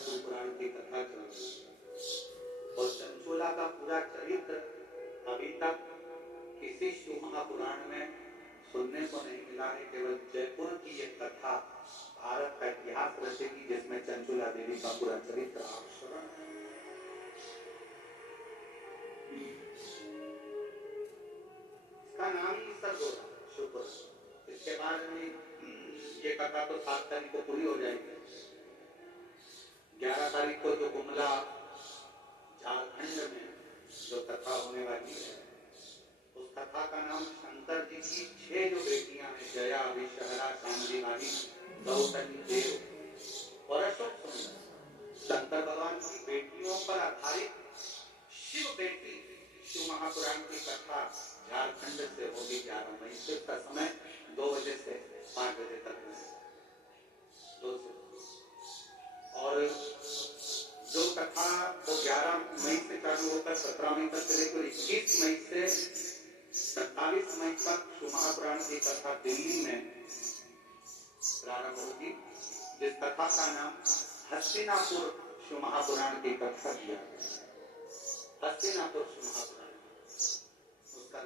शिवपुराण की कथा चल रही है और चंचूला का पूरा चरित्र अभी तक किसी शिव महापुराण में सुनने को नहीं मिला है। केवल जयपुर की ये कथा भारत का इतिहास रचेगी जिसमें चंचूला देवी का पूरा चरित्र आप श्रवण है। इसका नाम ही सर्गोरा शिवपुराण। इसके बाद में ये कथा तो 7 तारीख को पूरी हो जाएगी। 11 तारीख को जो गुमला झारखंड में जो कथा होने वाली है उस कथा का नाम शंकर जी की 6 जो बेटियां हैं, जया, विषहरा, शामली वाली, गौतमी देव और अशोक सुंदर, शंकर भगवान की बेटियों पर आधारित शिव बेटी शिव महापुराण की कथा झारखंड से होगी 11 मई से। का समय 2 बजे से 5 बजे तक है, 2 से। और जो कथा वो 11 मई से चालू होकर 17 मई तक चलेगी। 21 मई से 27 मई तक शिव महापुराण की कथा दिल्ली में प्रारंभ होगी, जिस कथा का नाम हस्तिनापुर शिव महापुराण की कथा दिया गया। हस्तिनापुर शिव महापुराण उसका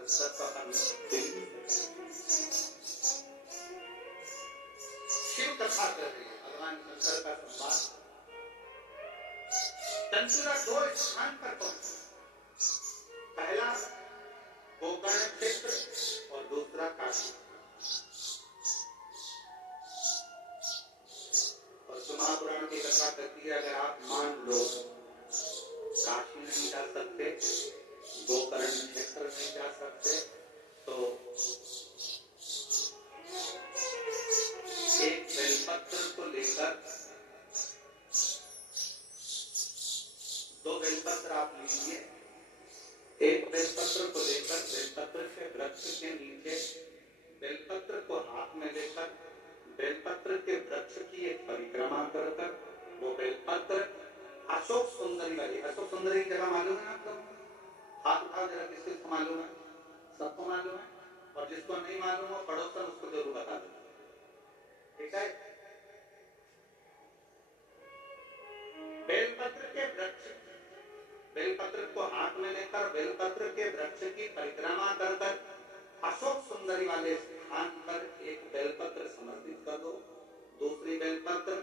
शिव कथा कर रही है, भगवान शंकर का संवाद। चंचूला 2 स्थान पर पहुंचा, पहला गोकर्ण क्षेत्र और दूसरा काशी। और शिव महापुराण की कथा कहती है अगर आप मान लो काशी नहीं जा सकते, गोकर्ण क्षेत्र नहीं जा सकते, तो एक बेलपत्र को लेकर 2 बेलपत्र आप लीजिए। एक बेलपत्र को लेकर बेलपत्र के वृक्ष के नीचे बेलपत्र को हाथ में लेकर बेलपत्र के वृक्ष की एक परिक्रमा कर वो बेलपत्र अशोक सुंदरी वाली, अशोक सुंदरी की जगह मालूम है आप लोगों को? हाथ उठाओ जरा, किसको मालूम है? सबको मालूम है। और जिसको नहीं मालूम हो पड़ोसन उसको जरूर बता दो, ठीक है? बेलपत्र के वृक्ष, बेलपत्र को हाथ में लेकर बेलपत्र के वृक्ष की परिक्रमा कर अशोक सुंदरी वाले स्थान पर एक बेलपत्र समर्पित कर दो। दूसरी बेलपत्र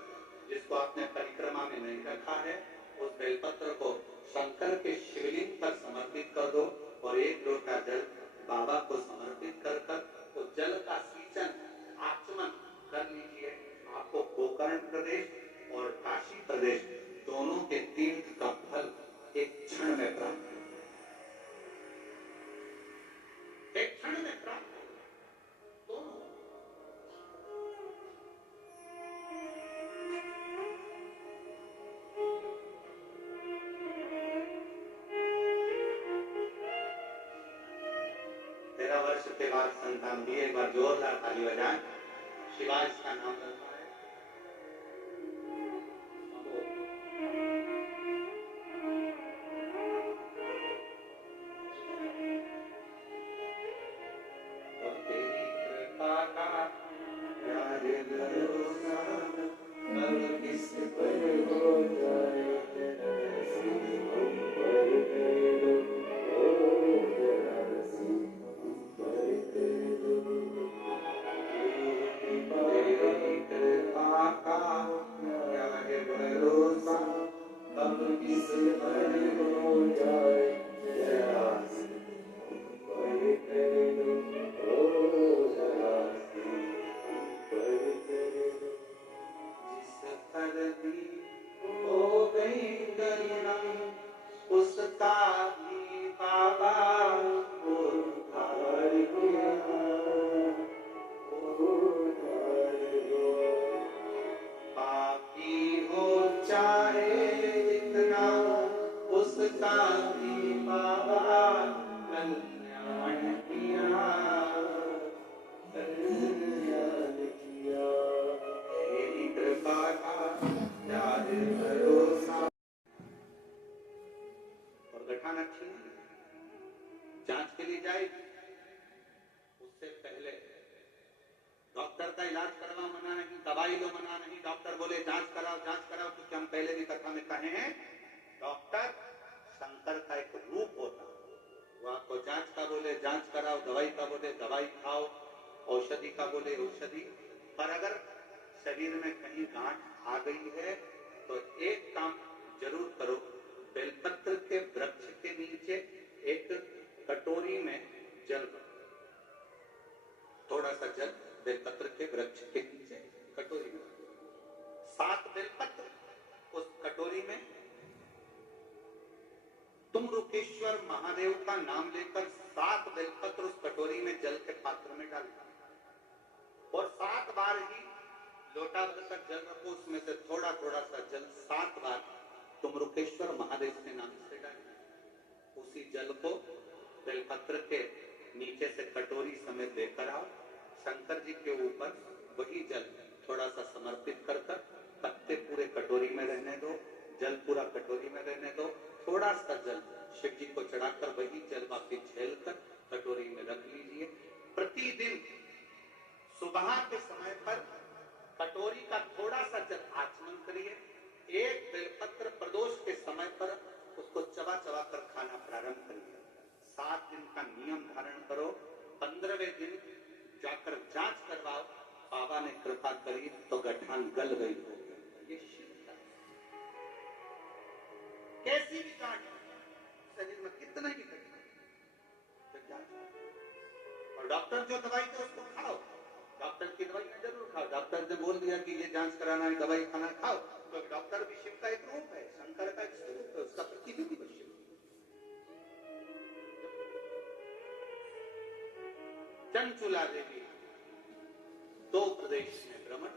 जिसको आपने परिक्रमा में नहीं रखा है उस बेलपत्र को शंकर के शिवलिंग पर समर्पित कर दो और 1 लोटा जल बाबा को समर्पित कर तो जल का सिंचन आचमन कर लीजिए। आपको गोकर्ण प्रदेश और काशी प्रदेश दोनों के तीर्थ का फल एक क्षण में प्राप्त हो, एक क्षण में प्राप्त हो दोनों। तेरह वर्ष के बाद संतान दिए, एक बार जोरदार ताली बजाएं। शिवा इसका नाम रखा है। दवाई लो मना नहीं, डॉक्टर बोले जांच कराओ क्योंकि हम पहले भी कथा में कहे हैं डॉक्टर शंकर का एक रूप होता है। वो आपको जांच का बोले जांच कराओ, दवाई का बोले दवाई खाओ, औषधि का बोले औषधि। पर अगर शरीर में कहीं गांठ आ गई है तो एक काम जरूर करो, बेलपत्र के वृक्ष के नीचे एक कटोरी में जल, थोड़ा सा जल बेलपत्र के वृक्ष के नीचे कटोरी में, 7 बेलपत्र उस कटोरी में, तुम रुकेश्वर महादेव का नाम लेकर 7 बेलपत्र उस कटोरी में जल के पात्र में डालो और 7 बार ही लोटा भरकर जल रखो, उसमें से थोड़ा थोड़ा सा जल 7 बार तुम रुकेश्वर महादेव के नाम से डालो। उसी जल को बेलपत्र के नीचे से कटोरी समेत लेकर आओ, शंकर जी के ऊपर वही जल थोड़ा सा समर्पित कर कर, पत्ते पूरे कटोरी में रहने दो, जल पूरा कटोरी में रहने दो, थोड़ा सा जल शिव जी को चढ़ाकर वही जल वापिस झेल कर कटोरी में रख लीजिए। प्रतिदिन सुबह के समय पर कटोरी का थोड़ा सा जल आचमन करिए, एक बेलपत्र प्रदोष के समय पर उसको चबा चबा कर खाना प्रारंभ करिए। 7 दिन का नियम धारण करो, 15वें दिन जाकर जांच करवाओ, बाबा ने कृपा करी तो गठान गल गई होगी। ये शिवता कैसी भी गांठ शरीर में कितना ही और डॉक्टर जो दवाई दे उसको खाओ, डॉक्टर की दवाई में जरूर खाओ। डॉक्टर ने बोल दिया कि ये जांच कराना है, दवाई खाना खाओ, तो डॉक्टर भी शिव का एक रूप है, शंकर का एक स्वरूप है, उसका प्रतिबिंब है शिव। चंचुला देवी 2 प्रदेश में भ्रमण